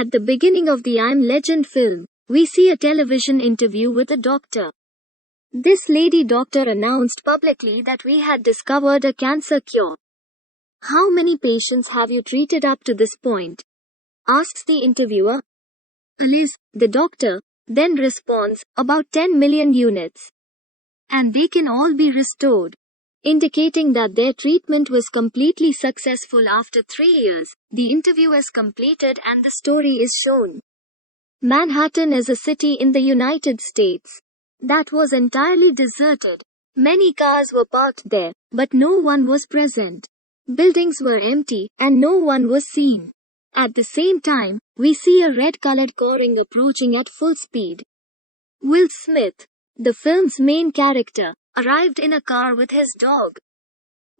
At the beginning of the I'm Legend film, we see a television interview with a doctor. This lady doctor announced publicly that we had discovered a cancer cure. How many patients have you treated up to this point? Asks the interviewer. Alice, the doctor, then responds, about 10 million units. And they can all be restored. Indicating that their treatment was completely successful after 3 years. The interview is completed and the story is shown. Manhattan is a city in the United States that was entirely deserted. Many cars were parked there, but no one was present. Buildings were empty, and no one was seen. At the same time, we see a red-colored car approaching at full speed. Will Smith, the film's main character, arrived in a car with his dog.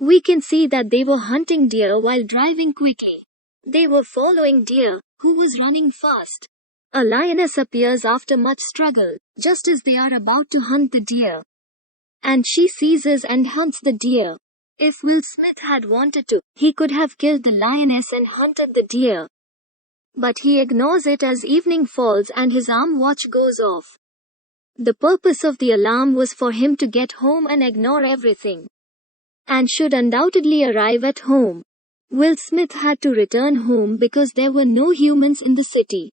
We can see that they were hunting deer while driving quickly. They were following deer, who was running fast. A lioness appears after much struggle, just as they are about to hunt the deer. And she seizes and hunts the deer. If Will Smith had wanted to, he could have killed the lioness and hunted the deer. But he ignores it as evening falls and his arm watch goes off. The purpose of the alarm was for him to get home and ignore everything. And should undoubtedly arrive at home. Will Smith had to return home because there were no humans in the city.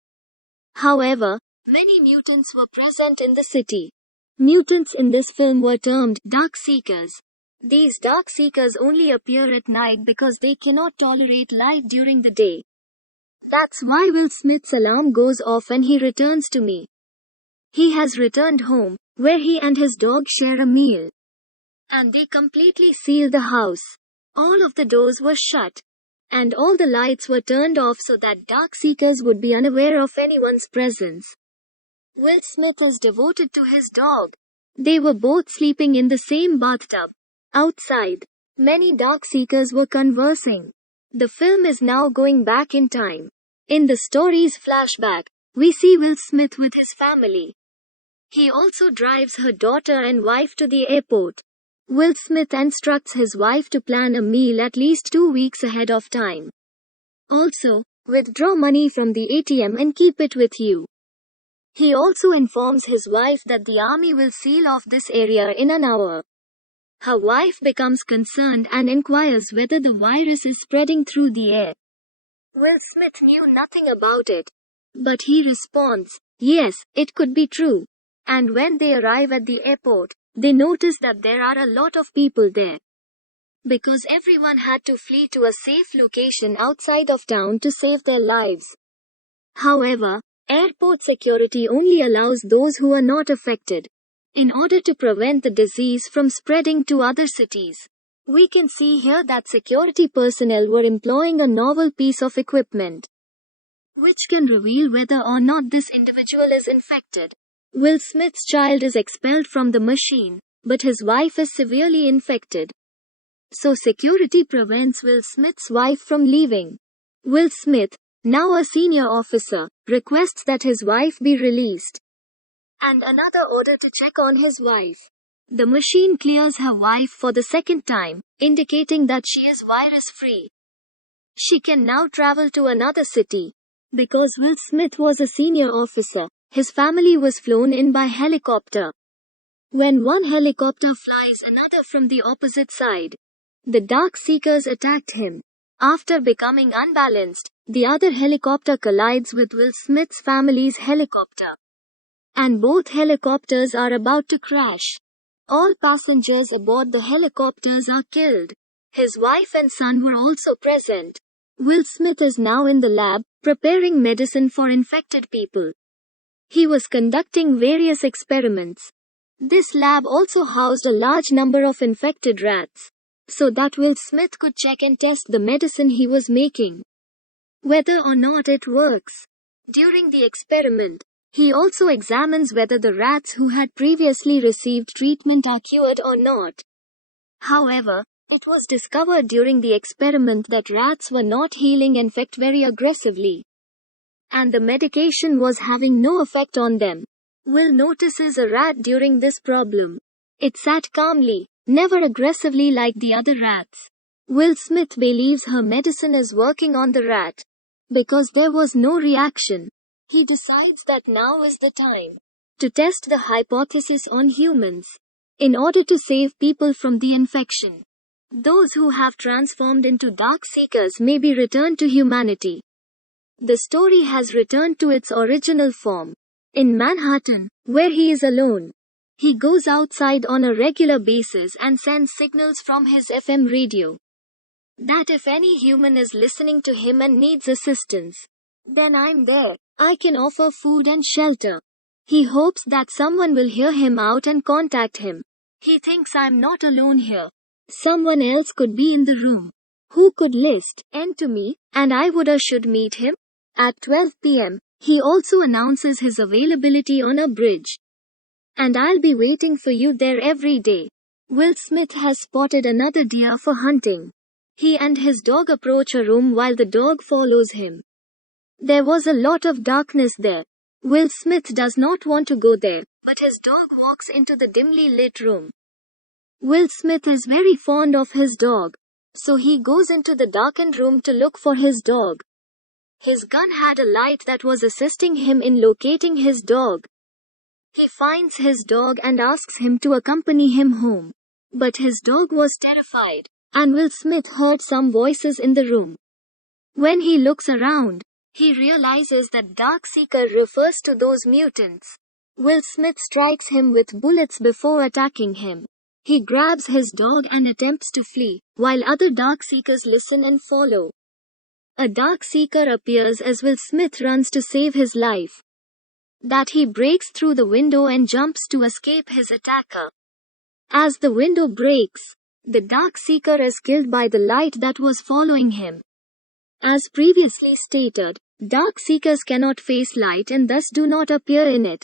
However, many mutants were present in the city. Mutants in this film were termed Dark Seekers. These Dark Seekers only appear at night because they cannot tolerate light during the day. That's why Will Smith's alarm goes off and he returns to me. He has returned home, where he and his dog share a meal. And they completely seal the house. All of the doors were shut. And all the lights were turned off so that Dark Seekers would be unaware of anyone's presence. Will Smith is devoted to his dog. They were both sleeping in the same bathtub. Outside, many Dark Seekers were conversing. The film is now going back in time. In the story's flashback, we see Will Smith with his family. He also drives her daughter and wife to the airport. Will Smith instructs his wife to plan a meal at least 2 weeks ahead of time. Also, withdraw money from the ATM and keep it with you. He also informs his wife that the army will seal off this area in an hour. Her wife becomes concerned and inquires whether the virus is spreading through the air. Will Smith knew nothing about it. But he responds, yes, it could be true. And when they arrive at the airport, they notice that there are a lot of people there. Because everyone had to flee to a safe location outside of town to save their lives. However, airport security only allows those who are not affected. In order to prevent the disease from spreading to other cities. We can see here that security personnel were employing a novel piece of equipment, which can reveal whether or not this individual is infected. Will Smith's child is expelled from the machine, but his wife is severely infected. So security prevents Will Smith's wife from leaving. Will Smith, now a senior officer, requests that his wife be released. And another order to check on his wife. The machine clears her wife for the second time, indicating that she is virus-free. She can now travel to another city. Because Will Smith was a senior officer, his family was flown in by helicopter. When one helicopter flies another from the opposite side, the Dark Seekers attacked him. After becoming unbalanced, the other helicopter collides with Will Smith's family's helicopter. And both helicopters are about to crash. All passengers aboard the helicopters are killed. His wife and son were also present. Will Smith is now in the lab, preparing medicine for infected people. He was conducting various experiments. This lab also housed a large number of infected rats, so that Will Smith could check and test the medicine he was making, whether or not it works. During the experiment, he also examines whether the rats who had previously received treatment are cured or not. However, it was discovered during the experiment that rats were not healing infect very aggressively. And the medication was having no effect on them. Will notices a rat during this problem. It sat calmly, never aggressively like the other rats. Will Smith believes her medicine is working on the rat. Because there was no reaction, he decides that now is the time to test the hypothesis on humans in order to save people from the infection. Those who have transformed into dark seekers may be returned to humanity. The story has returned to its original form. In Manhattan, where he is alone, he goes outside on a regular basis and sends signals from his FM radio that if any human is listening to him and needs assistance, then I'm there. I can offer food and shelter. He hopes that someone will hear him out and contact him. He thinks I'm not alone here. Someone else could be in the room who could listen to me, and I would or should meet him. At 12 p.m., he also announces his availability on a bridge. And I'll be waiting for you there every day. Will Smith has spotted another deer for hunting. He and his dog approach a room while the dog follows him. There was a lot of darkness there. Will Smith does not want to go there, but his dog walks into the dimly lit room. Will Smith is very fond of his dog, so he goes into the darkened room to look for his dog. His gun had a light that was assisting him in locating his dog. He finds his dog and asks him to accompany him home. But his dog was terrified, and Will Smith heard some voices in the room. When he looks around, he realizes that Dark Seeker refers to those mutants. Will Smith strikes him with bullets before attacking him. He grabs his dog and attempts to flee, while other Dark Seekers listen and follow. A Dark Seeker appears as Will Smith runs to save his life. That he breaks through the window and jumps to escape his attacker. As the window breaks, the Dark Seeker is killed by the light that was following him. As previously stated, Dark Seekers cannot face light and thus do not appear in it,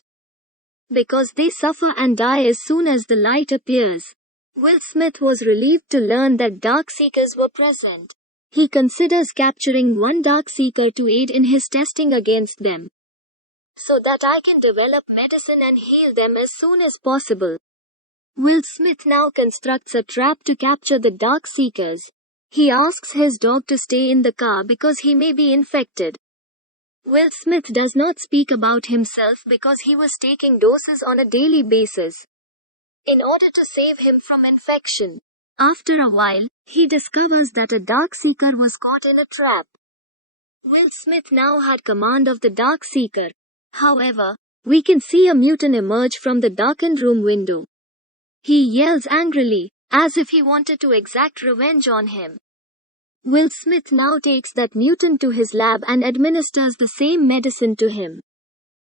because they suffer and die as soon as the light appears. Will Smith was relieved to learn that Dark Seekers were present. He considers capturing one Dark Seeker to aid in his testing against them, so that I can develop medicine and heal them as soon as possible. Will Smith now constructs a trap to capture the Dark Seekers. He asks his dog to stay in the car because he may be infected. Will Smith does not speak about himself because he was taking doses on a daily basis in order to save him from infection. After a while, he discovers that a Dark Seeker was caught in a trap. Will Smith now had command of the Dark Seeker. However, we can see a mutant emerge from the darkened room window. He yells angrily, as if he wanted to exact revenge on him. Will Smith now takes that mutant to his lab and administers the same medicine to him,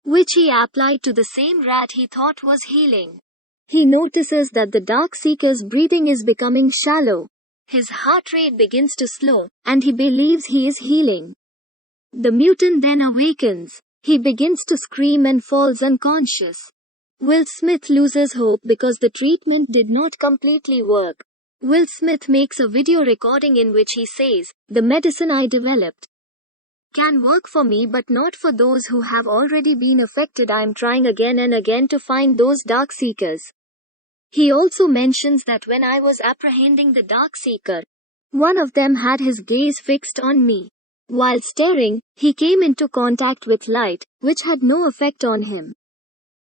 which he applied to the same rat he thought was healing. He notices that the Dark Seeker's breathing is becoming shallow. His heart rate begins to slow, and he believes he is healing. The mutant then awakens. He begins to scream and falls unconscious. Will Smith loses hope because the treatment did not completely work. Will Smith makes a video recording in which he says, "The medicine I developed can work for me but not for those who have already been affected. I am trying again and again to find those Dark Seekers." He also mentions that when I was apprehending the Dark Seeker, one of them had his gaze fixed on me. While staring, he came into contact with light, which had no effect on him.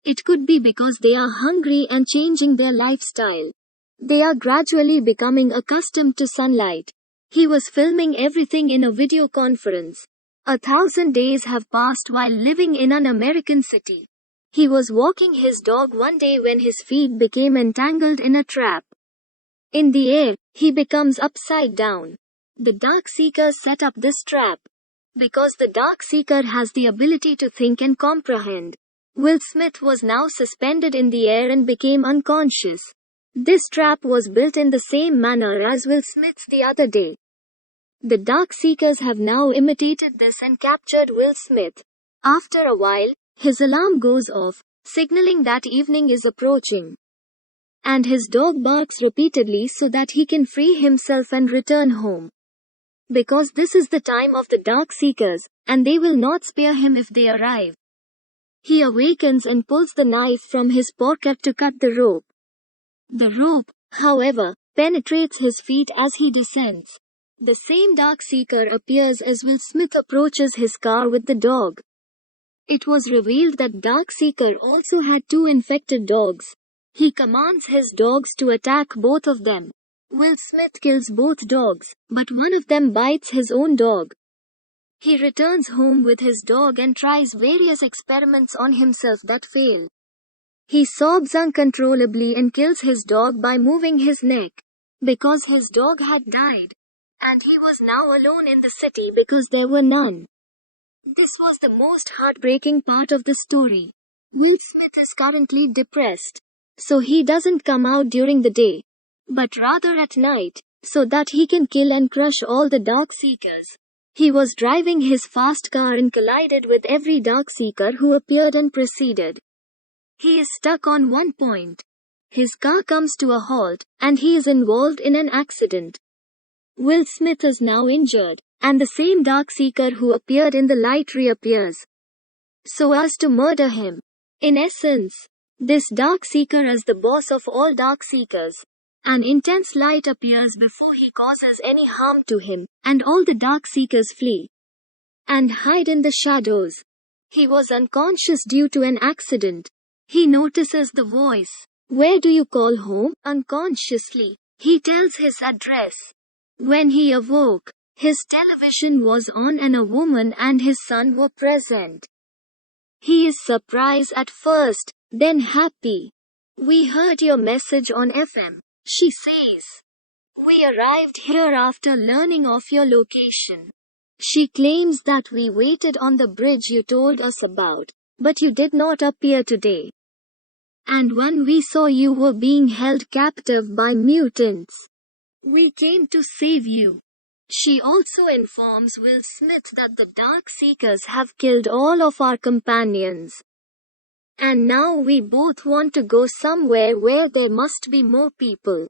It could be because they are hungry and changing their lifestyle. They are gradually becoming accustomed to sunlight. He was filming everything in a video conference. 1,000 days have passed while living in an American city. He was walking his dog one day when his feet became entangled in a trap. In the air, he becomes upside down. The Dark Seeker set up this trap. Because the Dark Seeker has the ability to think and comprehend, Will Smith was now suspended in the air and became unconscious. This trap was built in the same manner as Will Smith's the other day. The Dark Seekers have now imitated this and captured Will Smith. After a while, his alarm goes off, signaling that evening is approaching. And his dog barks repeatedly so that he can free himself and return home. Because this is the time of the Dark Seekers, and they will not spare him if they arrive. He awakens and pulls the knife from his pocket to cut the rope. The rope, however, penetrates his feet as he descends. The same dark seeker appears as Will Smith approaches his car with the dog. It was revealed that Dark Seeker also had two infected dogs. He commands his dogs to attack both of them. Will Smith kills both dogs, but one of them bites his own dog. He returns home with his dog and tries various experiments on himself that fail. He sobs uncontrollably and kills his dog by moving his neck, because his dog had died, and he was now alone in the city because there were none. This was the most heartbreaking part of the story. Will Smith is currently depressed, so he doesn't come out during the day, but rather at night, so that he can kill and crush all the Dark Seekers. He was driving his fast car and collided with every Dark Seeker who appeared and proceeded. He is stuck on one point. His car comes to a halt, and he is involved in an accident. Will Smith is now injured, and the same Dark Seeker who appeared in the light reappears, so as to murder him. In essence, this Dark Seeker is the boss of all Dark Seekers. An intense light appears before he causes any harm to him, and all the Dark Seekers flee and hide in the shadows. He was unconscious due to an accident. He notices the voice. "Where do you call home?" Unconsciously, he tells his address. When he awoke, his television was on and a woman and his son were present. He is surprised at first, then happy. "We heard your message on FM," she says. "We arrived here after learning of your location." She claims that we waited on the bridge you told us about, but you did not appear today. And when we saw you were being held captive by mutants, we came to save you. She also informs Will Smith that the Dark Seekers have killed all of our companions. And now we both want to go somewhere where there must be more people.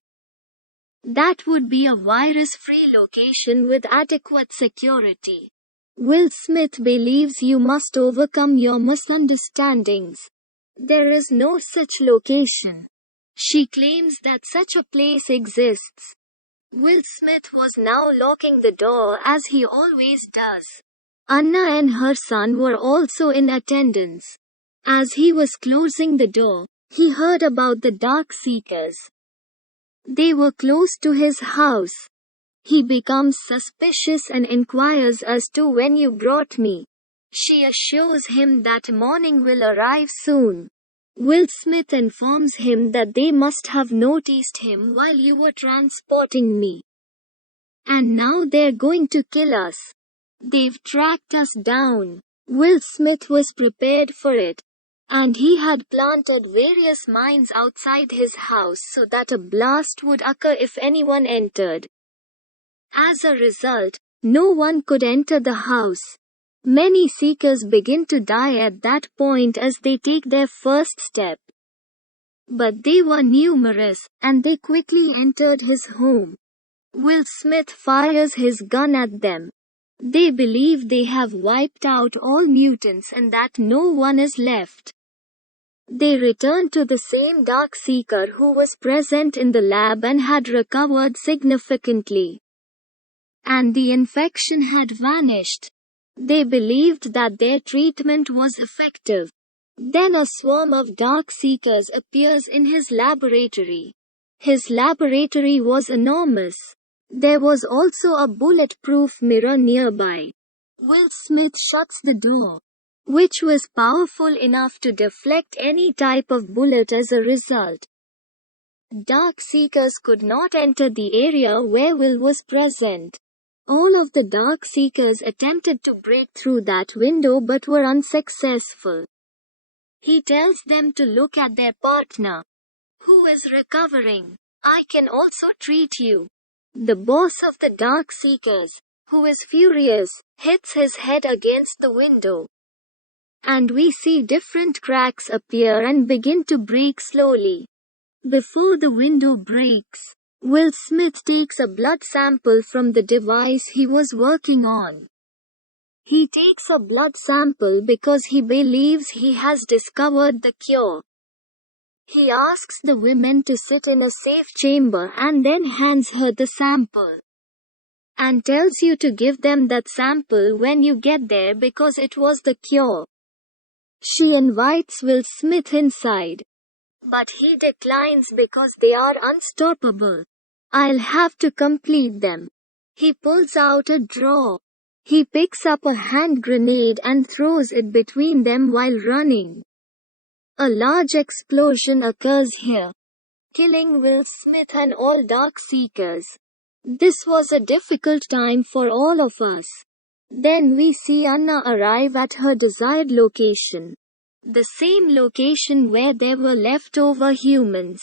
That would be a virus-free location with adequate security. Will Smith believes you must overcome your misunderstandings. There is no such location. She claims that such a place exists. Will Smith was now locking the door as he always does. Anna and her son were also in attendance. As he was closing the door, he heard about the Dark Seekers. They were close to his house. He becomes suspicious and inquires as to when you brought me. She assures him that morning will arrive soon. Will Smith informs him that they must have noticed him while you were transporting me. And now they're going to kill us. They've tracked us down. Will Smith was prepared for it. And he had planted various mines outside his house so that a blast would occur if anyone entered. As a result, no one could enter the house. Many seekers begin to die at that point as they take their first step. But they were numerous, and they quickly entered his home. Will Smith fires his gun at them. They believe they have wiped out all mutants and that no one is left. They return to the same Dark Seeker who was present in the lab and had recovered significantly. And the infection had vanished. They believed that their treatment was effective. Then a swarm of Dark Seekers appears in his laboratory. His laboratory was enormous. There was also a bulletproof mirror nearby. Will Smith shuts the door, which was powerful enough to deflect any type of bullet as a result. Dark Seekers could not enter the area where Will was present. All of the Dark Seekers attempted to break through that window but were unsuccessful. He tells them to look at their partner, who is recovering. "I can also treat you." The boss of the Dark Seekers, who is furious, hits his head against the window. And we see different cracks appear and begin to break slowly. Before the window breaks, Will Smith takes a blood sample from the device he was working on. He takes a blood sample because he believes he has discovered the cure. He asks the women to sit in a safe chamber and then hands her the sample. and tells you to give them that sample when you get there because it was the cure. She invites Will Smith inside, but he declines because they are unstoppable. I'll have to complete them. He pulls out a drawer. He picks up a hand grenade and throws it between them while running. A large explosion occurs here, killing Will Smith and all Darkseekers. This was a difficult time for all of us. Then we see Anna arrive at her desired location. The same location where there were leftover humans.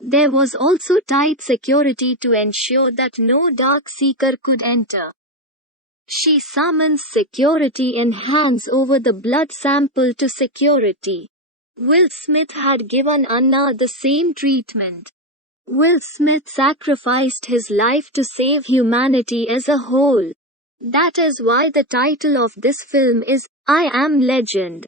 There was also tight security to ensure that no Darkseeker could enter. She summons security and hands over the blood sample to security. Will Smith had given Anna the same treatment. Will Smith sacrificed his life to save humanity as a whole. That is why the title of this film is I Am Legend.